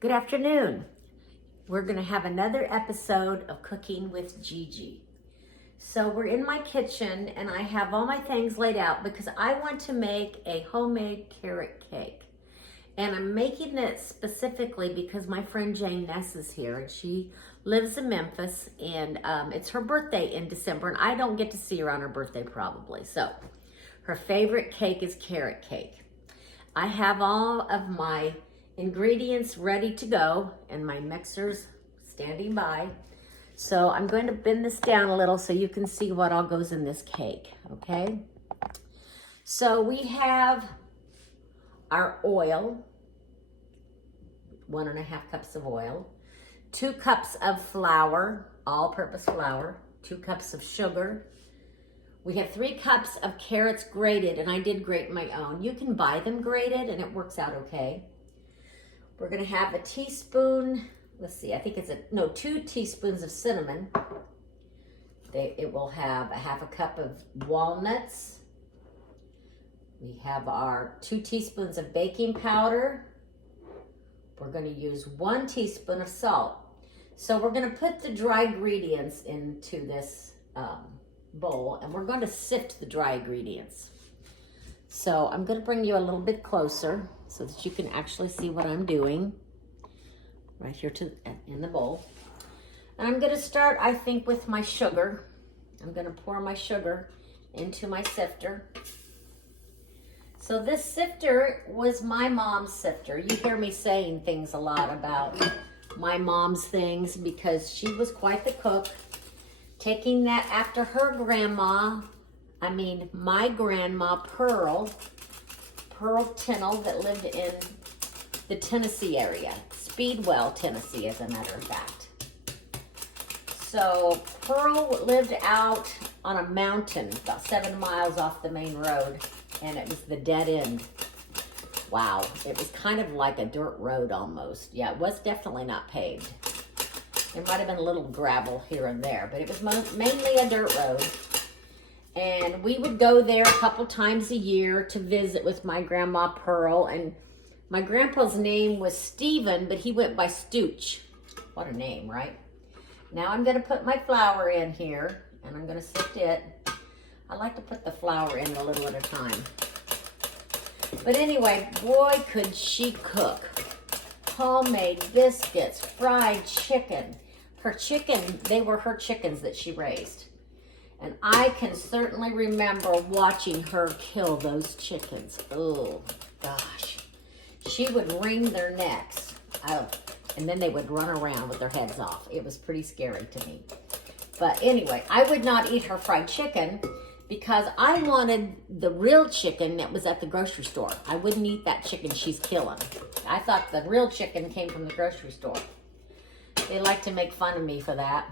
Good afternoon. We're going to have another episode of Cooking with Gigi. So we're in my kitchen and I have all my things laid out because I want to make a homemade carrot cake. And I'm making it specifically because my friend Jane Ness is here and she lives in Memphis and it's her birthday in December and I don't get to see her on her birthday probably. So her favorite cake is carrot cake. I have all of my ingredients ready to go and my mixer's standing by. So I'm going to bend this down a little so you can see what all goes in this cake, okay? So we have our oil, 1.5 cups of oil, 2 cups of flour, all-purpose flour, 2 cups of sugar. We have 3 cups of carrots grated, and I did grate my own. You can buy them grated, and it works out okay. We're gonna have a teaspoon, let's see, I think it's 2 teaspoons of cinnamon. It will have 1/2 cup of walnuts. We have our 2 teaspoons of baking powder. We're gonna use 1 teaspoon of salt. So we're gonna put the dry ingredients into this bowl and we're going to sift the dry ingredients. So I'm going to bring you a little bit closer so that you can actually see what I'm doing right here in the bowl. And I'm going to start, I think, with my sugar. I'm going to pour my sugar into my sifter. So this sifter was my mom's sifter. You hear me saying things a lot about my mom's things because she was quite the cook. Taking that after her grandma, my grandma Pearl Tinnell that lived in the Tennessee area, Speedwell, Tennessee, as a matter of fact. So Pearl lived out on a mountain about 7 miles off the main road, and it was the dead end. Wow, it was kind of like a dirt road almost. Yeah, it was definitely not paved. There might have been a little gravel here and there, but it was mainly a dirt road. And we would go there a couple times a year to visit with my grandma Pearl. And my grandpa's name was Stephen, but he went by Stooch. What a name, right? Now I'm going to put my flour in here, and I'm going to sift it. I like to put the flour in a little at a time. But anyway, boy, could she cook. Homemade biscuits, fried chicken. Her chicken, they were her chickens that she raised. And I can certainly remember watching her kill those chickens. Oh, gosh. She would wring their necks. Oh, and then they would run around with their heads off. It was pretty scary to me. But anyway, I would not eat her fried chicken because I wanted the real chicken that was at the grocery store. I wouldn't eat that chicken she's killing. I thought the real chicken came from the grocery store. They like to make fun of me for that.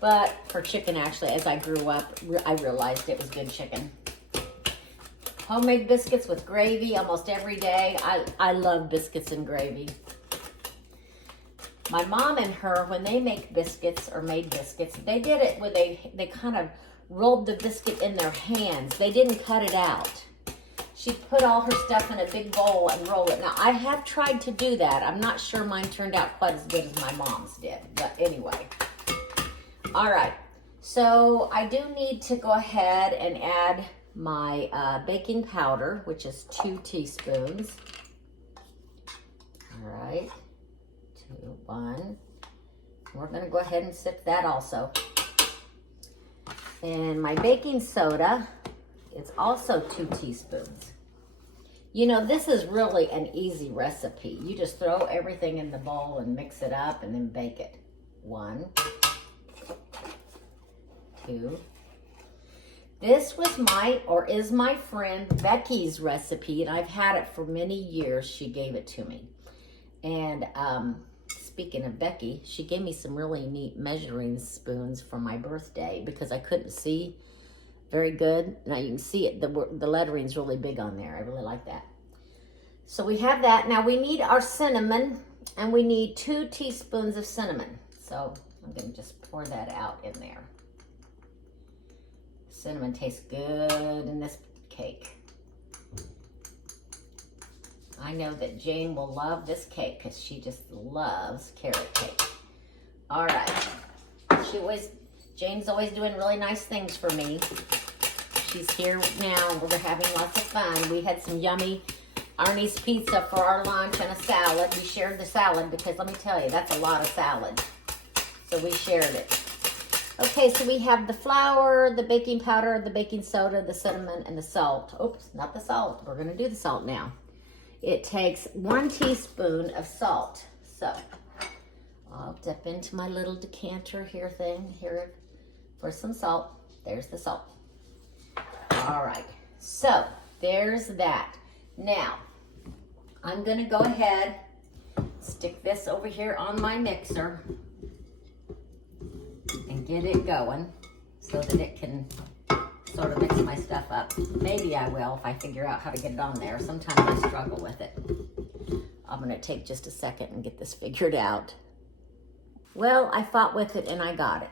But her chicken, actually, as I grew up, I realized it was good chicken. Homemade biscuits with gravy almost every day. I love biscuits and gravy. My mom and her, when they make biscuits or made biscuits, they did it where they kind of rolled the biscuit in their hands. They didn't cut it out. She'd put all her stuff in a big bowl and roll it. Now, I have tried to do that. I'm not sure mine turned out quite as good as my mom's did. But anyway. All right. So I do need to go ahead and add my baking powder, which is 2 teaspoons. All right. 2, 1. We're going to go ahead and sift that also. And my baking soda, it's also 2 teaspoons. You know, this is really an easy recipe. You just throw everything in the bowl and mix it up and then bake it. 1, 2. This was is my friend Becky's recipe, and I've had it for many years. She gave it to me. And speaking of Becky, she gave me some really neat measuring spoons for my birthday because I couldn't see very good. Now you can see it, the lettering's really big on there. I really like that. So we have that. Now we need our cinnamon, and we need 2 teaspoons of cinnamon. So I'm going to just pour that out in there. Cinnamon tastes good in this cake. I know that Jane will love this cake because she just loves carrot cake. All right. Jane's always doing really nice things for me. She's here now. We're having lots of fun. We had some yummy Arnie's pizza for our lunch and a salad. We shared the salad because let me tell you, that's a lot of salad. So we shared it. Okay, so we have the flour, the baking powder, the baking soda, the cinnamon, and the salt. Oops, not the salt. We're gonna do the salt now. It takes 1 teaspoon of salt. So I'll dip into my little decanter here for some salt. There's the salt. All right, so there's that. Now, I'm gonna go ahead, stick this over here on my mixer and get it going so that it can sort of mix my stuff up. Maybe I will if I figure out how to get it on there. Sometimes I struggle with it. I'm gonna take just a second and get this figured out. Well, I fought with it and I got it.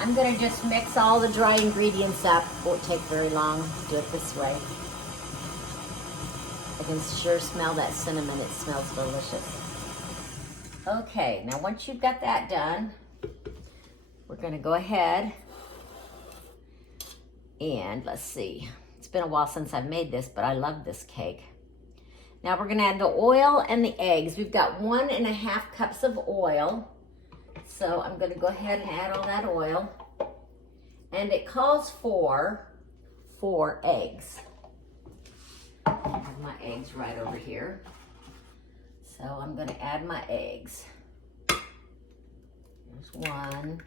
I'm gonna just mix all the dry ingredients up. Won't take very long. Do it this way. I can sure smell that cinnamon. It smells delicious. Okay, now once you've got that done, we're gonna go ahead and let's see. It's been a while since I've made this, but I love this cake. Now we're gonna add the oil and the eggs. We've got 1.5 cups of oil. So I'm gonna go ahead and add all that oil. And it calls for 4 eggs. I have my eggs right over here. So I'm gonna add my eggs. There's 1.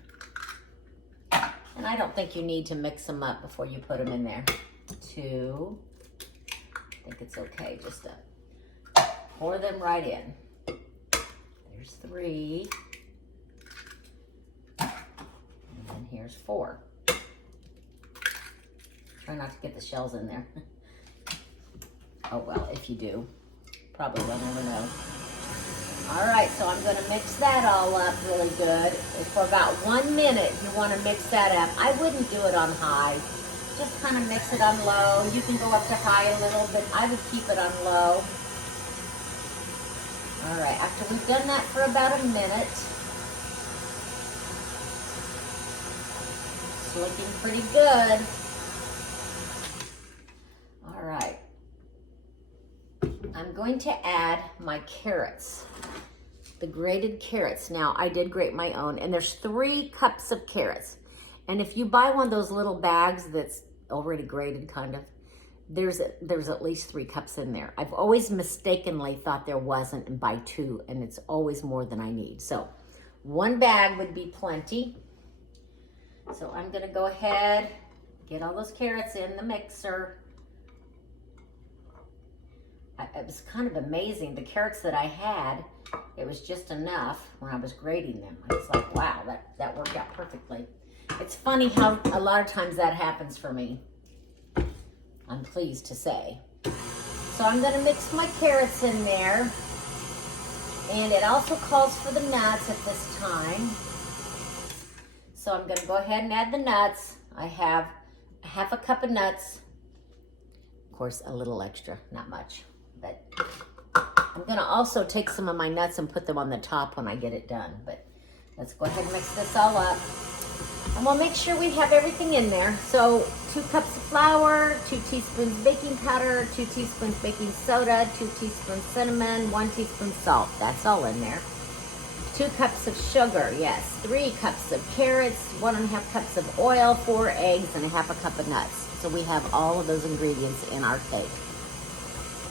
And I don't think you need to mix them up before you put them in there. 2. I think it's okay just to pour them right in. There's 3. And here's 4. Try not to get the shells in there. Oh well, if you do, probably will never know. All right, so I'm gonna mix that all up really good. For about 1 minute, you wanna mix that up. I wouldn't do it on high. Just kind of mix it on low. You can go up to high a little, but I would keep it on low. All right, after we've done that for about a minute, it's looking pretty good. All right. I'm going to add my carrots, the grated carrots. Now, I did grate my own, and there's 3 cups of carrots. And if you buy one of those little bags that's already grated, kind of, there's at least 3 cups in there. I've always mistakenly thought there wasn't and buy 2, and it's always more than I need. So 1 bag would be plenty. So I'm gonna go ahead, get all those carrots in the mixer. It was kind of amazing. The carrots that I had, it was just enough when I was grating them. I was like, wow, that worked out perfectly. It's funny how a lot of times that happens for me. I'm pleased to say. So I'm gonna mix my carrots in there. And it also calls for the nuts at this time. So I'm gonna go ahead and add the nuts. I have 1/2 cup of nuts. Of course, a little extra, not much. But I'm gonna also take some of my nuts and put them on the top when I get it done. But let's go ahead and mix this all up. And we'll make sure we have everything in there. So 2 cups of flour, 2 teaspoons baking powder, 2 teaspoons baking soda, 2 teaspoons cinnamon, 1 teaspoon salt. That's all in there. 2 cups of sugar, yes. 3 cups of carrots, 1.5 cups of oil, 4 eggs, and 1/2 cup of nuts. So we have all of those ingredients in our cake.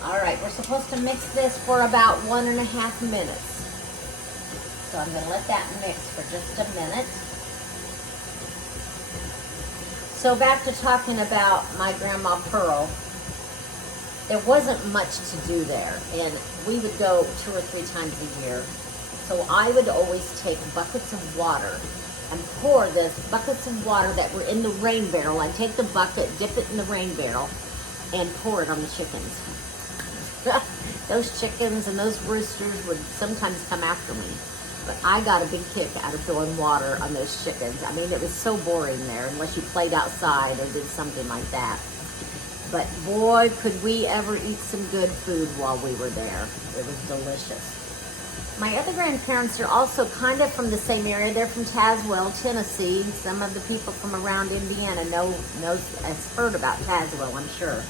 All right, we're supposed to mix this for about 1.5 minutes. So I'm gonna let that mix for just a minute. So back to talking about my Grandma Pearl, there wasn't much to do there, and we would go 2 or 3 times a year. So I would always take buckets of water and pour the buckets of water that were in the rain barrel. I'd take the bucket, dip it in the rain barrel, and pour it on the chickens. Those chickens and those roosters would sometimes come after me. But I got a big kick out of throwing water on those chickens. I mean, it was so boring there unless you played outside or did something like that. But boy, could we ever eat some good food while we were there. It was delicious. My other grandparents are also kind of from the same area. They're from Tazewell, Tennessee. Some of the people from around Indiana has heard about Tazewell, I'm sure.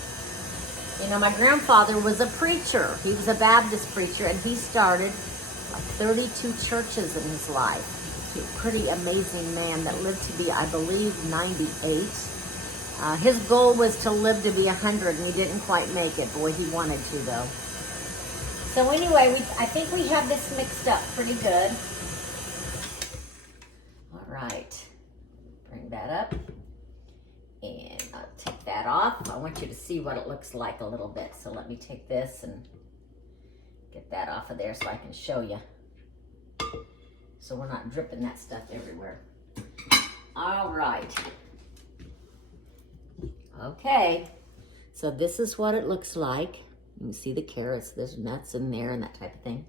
You know, my grandfather was a preacher. He was a Baptist preacher, and he started like 32 churches in his life. He's a pretty amazing man that lived to be, I believe, 98. His goal was to live to be 100, and he didn't quite make it. Boy, he wanted to, though. So anyway, I think we have this mixed up pretty good. All right, bring that up, and I'll take that off. I want you to see what it looks like a little bit. So let me take this and get that off of there so I can show you. So we're not dripping that stuff everywhere. All right. Okay, so this is what it looks like. You can see the carrots, there's nuts in there and that type of thing.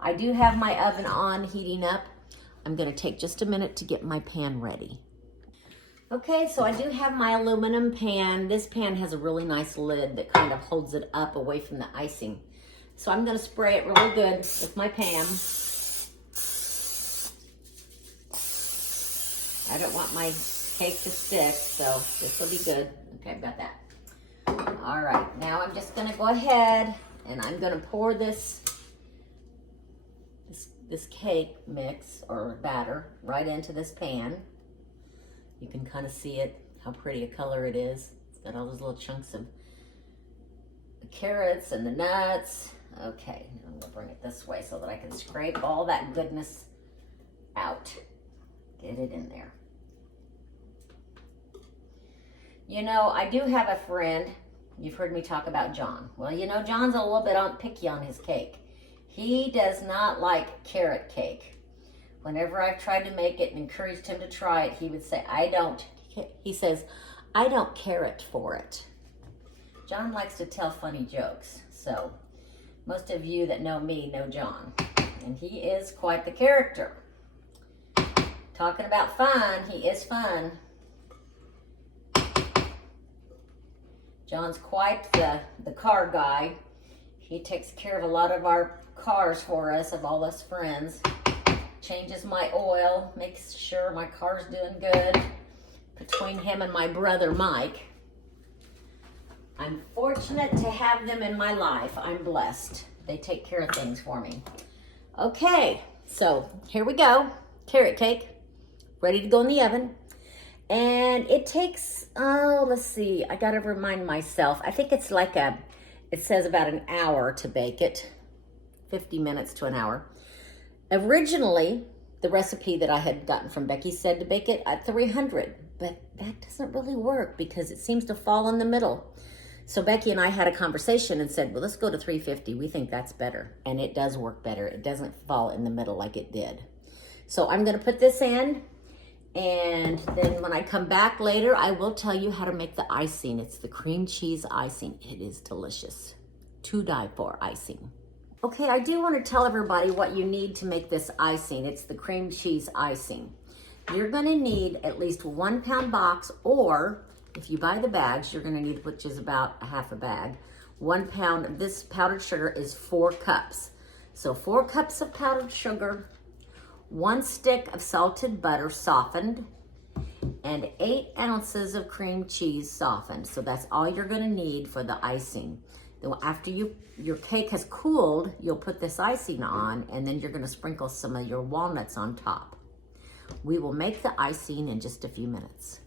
I do have my oven on, heating up. I'm gonna take just a minute to get my pan ready. Okay, so I do have my aluminum pan. This pan has a really nice lid that kind of holds it up away from the icing. So I'm gonna spray it really good with my pan. I don't want my cake to stick, so this will be good. Okay, I've got that. All right, now I'm just gonna go ahead and I'm gonna pour this cake mix or batter right into this pan. You can kind of see it, how pretty a color it is. It's got all those little chunks of the carrots and the nuts. Okay, I'm gonna bring it this way so that I can scrape all that goodness out. Get it in there. You know, I do have a friend, you've heard me talk about John. Well, you know, John's a little bit picky on his cake. He does not like carrot cake. Whenever I've tried to make it and encouraged him to try it, he would say, he says, I don't carrot for it. John likes to tell funny jokes. So most of you that know me know John. And he is quite the character. Talking about fun, he is fun. John's quite the car guy. He takes care of a lot of our cars for us, of all us friends. Changes my oil, makes sure my car's doing good. Between him and my brother Mike, I'm fortunate to have them in my life. I'm blessed. They take care of things for me. Okay, so here we go. Carrot cake, ready to go in the oven. And it takes, let's see, I gotta remind myself. I think it's like it says about an hour to bake it, 50 minutes to an hour. Originally, the recipe that I had gotten from Becky said to bake it at 300, but that doesn't really work because it seems to fall in the middle. So Becky and I had a conversation and said, well, let's go to 350. We think that's better. And it does work better. It doesn't fall in the middle like it did. So I'm gonna put this in. And then when I come back later, I will tell you how to make the icing. It's the cream cheese icing. It is delicious. To die for icing. Okay, I do want to tell everybody what you need to make this icing. It's the cream cheese icing. You're gonna need at least 1 pound box, or if you buy the bags, you're gonna need, which is about a half a bag. 1 pound of this powdered sugar is 4 cups. So 4 cups of powdered sugar, 1 stick of salted butter softened, and 8 ounces of cream cheese softened. So that's all you're gonna need for the icing. Then after your cake has cooled, you'll put this icing on, and then you're gonna sprinkle some of your walnuts on top. We will make the icing in just a few minutes.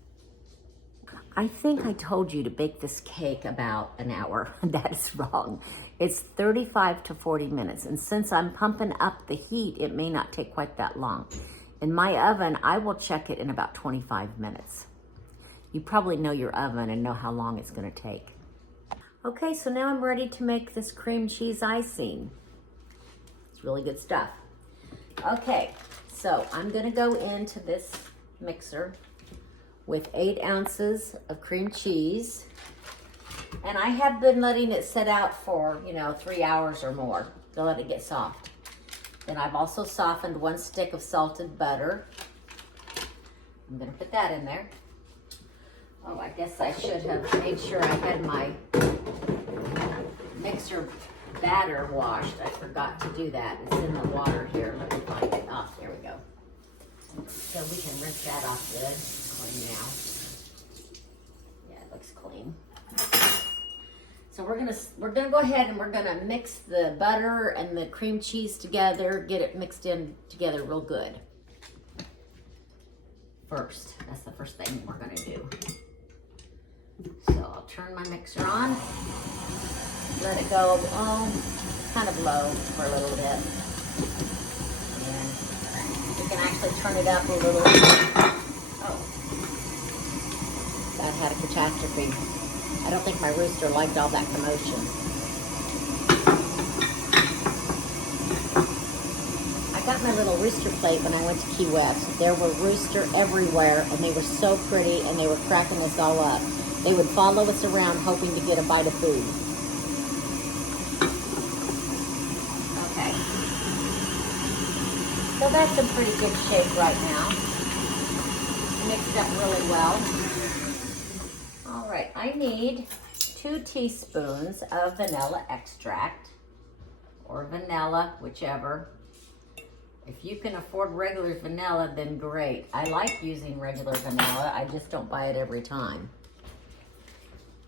I think I told you to bake this cake about an hour. That is wrong. It's 35 to 40 minutes. And since I'm pumping up the heat, it may not take quite that long. In my oven, I will check it in about 25 minutes. You probably know your oven and know how long it's gonna take. Okay, so now I'm ready to make this cream cheese icing. It's really good stuff. Okay, so I'm gonna go into this mixer with 8 ounces of cream cheese. And I have been letting it set out for, 3 hours or more to let it get soft. Then I've also softened 1 stick of salted butter. I'm gonna put that in there. Oh, I guess I should have made sure I had my mixer batter washed. I forgot to do that. It's in the water here. Let me find it. Oh, there we go. So we can rinse that off good. Clean now. Yeah, it looks clean. So we're gonna go ahead and we're gonna mix the butter and the cream cheese together, get it mixed in together real good. First, that's the first thing we're gonna do. So I'll turn my mixer on, let it go, kind of low for a little bit. And you can actually turn it up a little. Oh, that had a catastrophe. I don't think my rooster liked all that commotion. I got my little rooster plate when I went to Key West. There were rooster everywhere, and they were so pretty, and they were cracking us all up. They would follow us around hoping to get a bite of food. Okay. So that's in pretty good shape right now. Mixed up really well. All right, I need 2 teaspoons of vanilla extract, or vanilla, whichever. If you can afford regular vanilla, then great. I like using regular vanilla, I just don't buy it every time.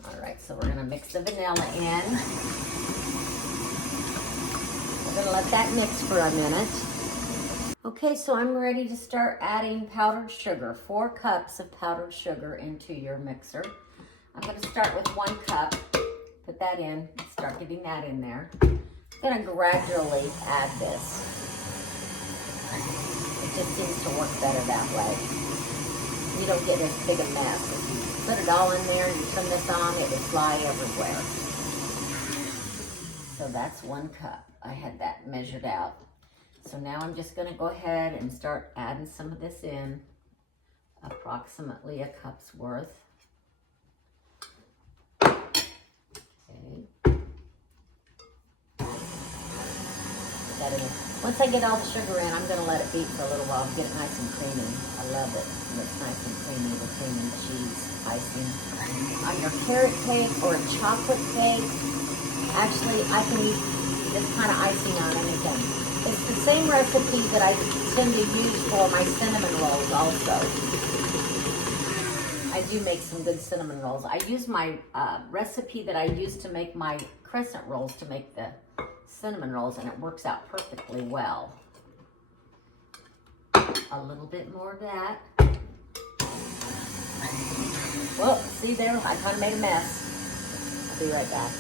All right, so we're gonna mix the vanilla in. We're gonna let that mix for a minute. Okay, so I'm ready to start adding powdered sugar. 4 cups of powdered sugar into your mixer. I'm gonna start with 1 cup, put that in, start getting that in there. I'm gonna gradually add this. It just seems to work better that way. You don't get as big a mess. If you put it all in there and you turn this on, it will fly everywhere. So that's 1 cup. I had that measured out. So now I'm just gonna go ahead and start adding some of this in, approximately a cup's worth. Okay. Put that in. Once I get all the sugar in, I'm gonna let it beat for a little while to get it nice and creamy. I love it when it's nice and creamy, the cream and cheese icing. On your carrot cake or a chocolate cake, actually I can use this kind of icing on anything. It's the same recipe that I tend to use for my cinnamon rolls also. I do make some good cinnamon rolls. I use my recipe that I use to make my crescent rolls to make the cinnamon rolls, and it works out perfectly well. A little bit more of that. Well, see there, I kind of made a mess. I'll be right back.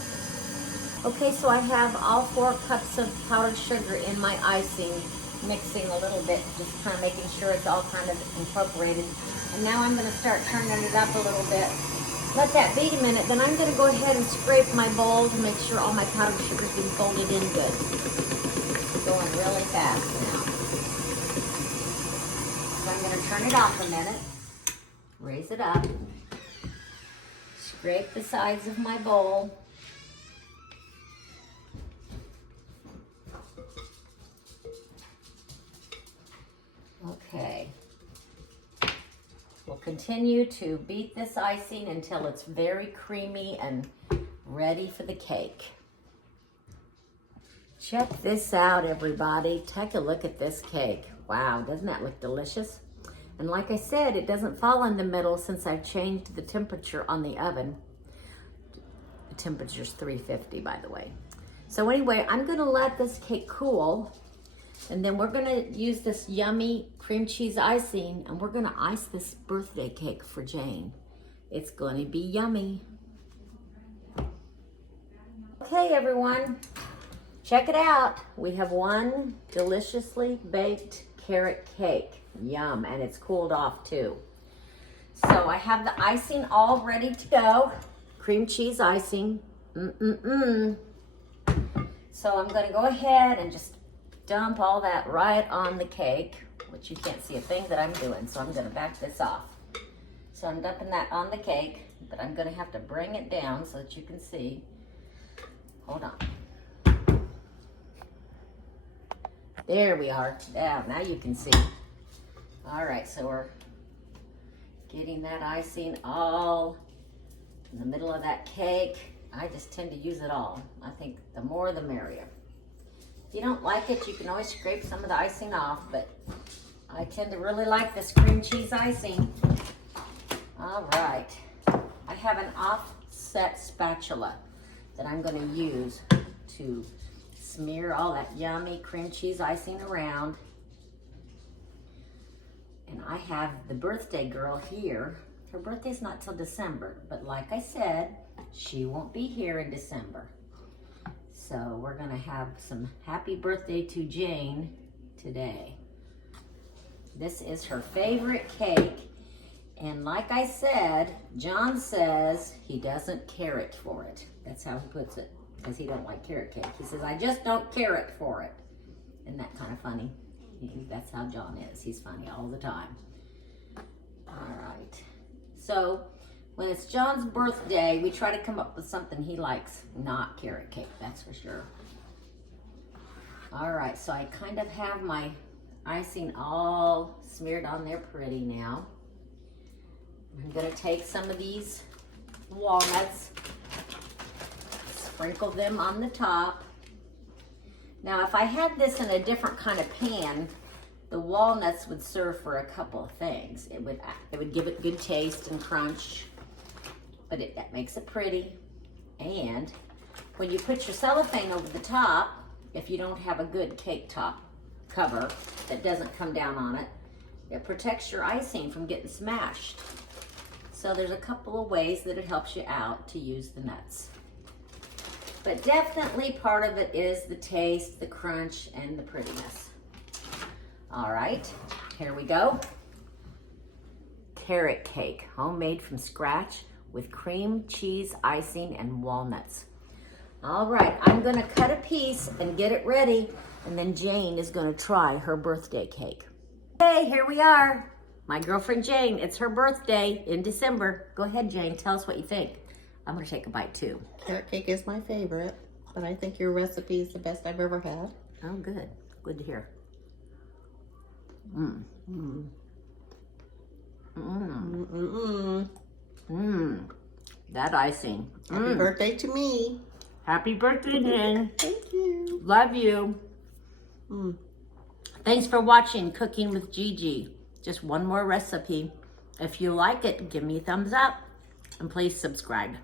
Okay, so I have all 4 cups of powdered sugar in my icing, mixing a little bit, just kind of making sure it's all kind of incorporated. And now I'm gonna start turning it up a little bit. Let that beat a minute, then I'm gonna go ahead and scrape my bowl to make sure all my powdered sugar's been folded in good. Going really fast now. So I'm gonna turn it off a minute, raise it up, scrape the sides of my bowl. Okay. We'll continue to beat this icing until it's very creamy and ready for the cake. Check this out, everybody. Take a look at this cake. Wow, doesn't that look delicious? And like I said, it doesn't fall in the middle since I've changed the temperature on the oven. The temperature's 350, by the way. So anyway, I'm gonna let this cake cool, and then we're gonna use this yummy cream cheese icing, and we're gonna ice this birthday cake for Jane. It's gonna be yummy. Okay, everyone, check it out. We have one deliciously baked carrot cake. Yum, and it's cooled off too. So I have the icing all ready to go. Cream cheese icing. So I'm gonna go ahead and just dump all that right on the cake, which you can't see a thing that I'm doing, so I'm gonna back this off. So I'm dumping that on the cake, but I'm gonna have to bring it down so that you can see. Hold on. There we are. Now you can see. All right, so we're Getting that icing all in the middle of that cake. I just tend to use it all. I think the more the merrier. If you don't like it, you can always scrape some of the icing off, but I tend to really like this cream cheese icing. All right. I have an offset spatula that I'm going to use to smear all that yummy cream cheese icing around. And I have the birthday girl here. Her birthday's not till December, but like I said, she won't be here in December. So we're gonna have some happy birthday to Jane today. This is her favorite cake. And like I said, John says he doesn't care it for it. That's how he puts it, because he don't like carrot cake. He says, I just don't care it for it. Isn't that kind of funny? That's how John is. He's funny all the time. All right. So when it's John's birthday, we try to come up with something he likes, not carrot cake, that's for sure. All right, so I kind of have my icing all smeared on there pretty now. I'm gonna take some of these walnuts, sprinkle them on the top. Now, if I had this in a different kind of pan, the walnuts would serve for a couple of things. It would give it good taste and crunch, but that makes it pretty. And when you put your cellophane over the top, if you don't have a good cake top cover that doesn't come down on it, it protects your icing from getting smashed. So there's a couple of ways that it helps you out to use the nuts. But definitely part of it is the taste, the crunch, and the prettiness. All right, here we go. Carrot cake, homemade from scratch with cream cheese icing and walnuts. All right, I'm gonna cut a piece and get it ready, and then Jane is gonna try her birthday cake. Hey, here we are. My girlfriend Jane, it's her birthday in December. Go ahead, Jane, tell us what you think. I'm gonna take a bite too. Carrot cake is my favorite, but I think your recipe is the best I've ever had. Oh, good. Good to hear. That icing. Happy birthday to me. Happy birthday, Jane. Thank you. Love you. Thanks for watching Cooking with Gigi. Just one more recipe. If you like it, give me a thumbs up and please subscribe.